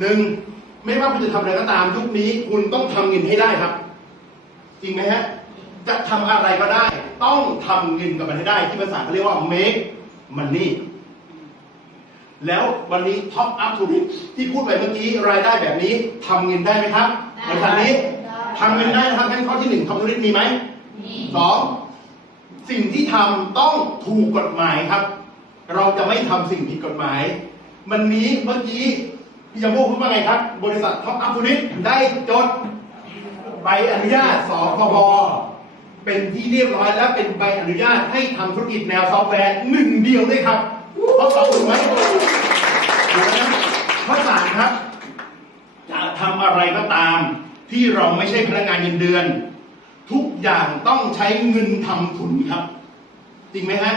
หนึ่งไม่ว่าคุณจะทำอะไรก็ตามยุคนี้ คุณต้องทำเงินให้ได้ครับ จริงไหมฮะ จะทำอะไรก็ได้ ต้องทำเงินกับมันให้ได้ ที่ภาษาเขาเรียกว่า make money แล้ววันนี้ top up to it ที่พูดไปเมื่อกี้รายได้แบบนี้ทำเงินได้ไหมครับบริษัทนี้ทำเงินได้นะครับงั้นข้อที่หนึ่ง top to it มีไหมสองสิ่งที่ทำต้องถูกกฎหมายครับ เราจะไม่ทำสิ่งผิดกฎหมาย วันนี้เมื่อกี้ พี่ยาโมพูดว่าไงครับ บริษัทท็อปอัพทูนิตได้จดใบอนุญาตสคบเป็นที่เรียบร้อยและเป็นใบอนุญาตให้ทำธุรกิจแนวซอฟต์แวร์หนึ่งเดียวด้วยครับเข้อสองถูกไหมข้อสามครับ จะทำอะไรก็ตาม ที่เราไม่ใช่พนักงานเงินเดือน ทุกอย่างต้องใช้เงินทำทุนครับ จริงไหมฮะ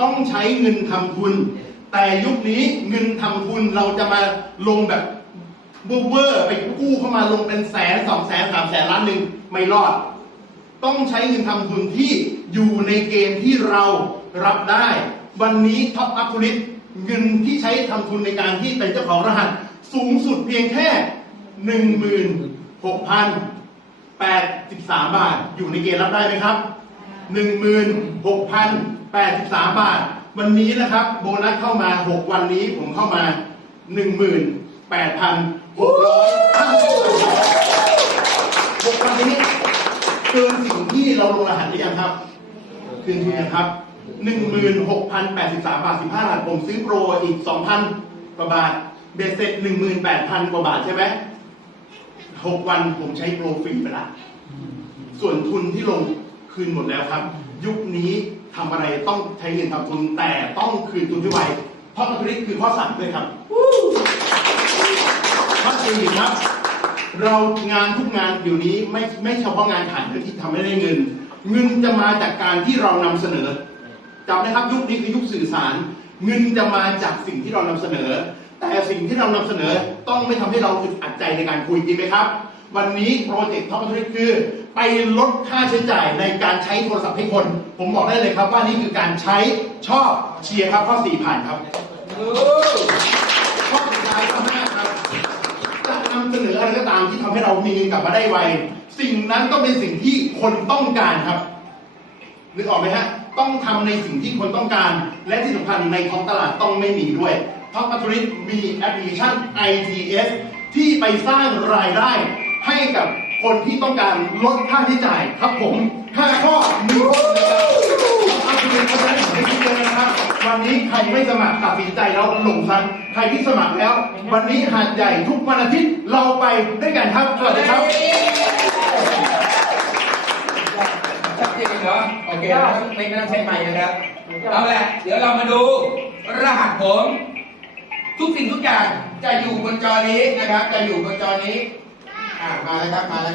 ต้องใช้เงินทำทุน แต่ยุคนี้เงินทำทุนเราจะมาลงแบบบูเวอร์ไปกู้เข้ามาลงเป็นแสนสองแสนสามแสนล้านหนึ่งไม่รอด ต้องใช้เงินทำทุนที่อยู่ในเกณฑ์ที่เรารับได้ วันนี้ท็อปอัพ u ลิตเงินที่ใช้ทำทุนในการที่เป็นเจ้าของรหัส สูงสุดเพียงแค่หนึ่งหมื่นหกพันแปดสิบสามบาท อยู่ในเกณฑ์รับได้ไหมครับหนึ่งหมื่นหกพันแปดสิบสามบาท วันนี้นะครับ โบนัสเข้ามาหกวันนี้ผมเข้ามาหนึ่งหมื่นแปดพันหกร้อยห้าสิบหกวันนี้เกินสิ่งที่เราลงรหัสหรือยังครับ คืนทุนยังครับหนึ่งหมื่นหกพันแปดสิบสามบาทสิบห้าบาท ผมซื้อโปรอีกสองพันกว่าบาท เบ็ดเสร็จหนึ่งหมื่นแปดพันกว่าบาทใช่ไหมหกวันผมใช้โปรฟรีไปละ ส่วนทุนที่ลง คืนหมดแล้วครับ ยุคนี้ทำอะไรต้องใช้เงินทำทุนแต่ต้องคืนทุนที่ไวเพราะอัตริคือข้อสั่งด้วยครับข้อสี่ครับ เรางานทุกงานเดี๋ยวนี้ไม่ไม่เฉพาะงานขายที่ทำให้ได้เงิน เงินจะมาจากการที่เรานำเสนอจำนะครับยุคนี้คือยุคสื่อสาร เงินจะมาจากสิ่งที่เรานำเสนอ แต่สิ่งที่เรานำเสนอต้องไม่ทำให้เราอึดอัดใจในการคุยจริงไหมครับ วันนี้โปรเจกต์ท็อปธุรกิจคือ ไปลดค่าใช้จ่ายในการใช้โทรศัพท์ให้คน ผมบอกได้เลยครับว่านี่คือการใช้ชอบเชียร์ครับข้อสี่ผ่านครับข้อสุดท้ายข้อห้าครับจะนำเสนออะไรก็ตามที่ทำให้เรามีเงินกลับมาได้ไวสิ่งนั้นต้องเป็นสิ่งที่คนต้องการครับนึกออกไหมฮะต้องทำในสิ่งที่คนต้องการ และที่สำคัญในท้องตลาดต้องไม่มีด้วยท็อปอัตริมีแอปพลิเคชัน ITS ที่ไปสร้างรายได้ ให้กับคนที่ต้องการลดค่าใช้จ่ายครับผม5ข้อมีข้อนะครับท็อปอัตริเพราะฉะนั้นไม่คิดเลยนะครับ วันนี้ใครไม่สมัครตัดสินใจแล้วลงซันใครที่สมัครแล้ว วันนี้หาดใหญ่ทุกวันอาทิตย์เราไปด้วยกันครับสวัสดีครับชัดเจนเนาะโอเคไม่ต้องไม่ต้องใช้ไมค์นะครับเอาแหละเดี๋ยวเรามาดูรหัสผม ทุกสิ่งทุกอย่างจะอยู่บนจอนี้นะครับ จะอยู่บนจอนี้ มาแล้วครับมาแล้ว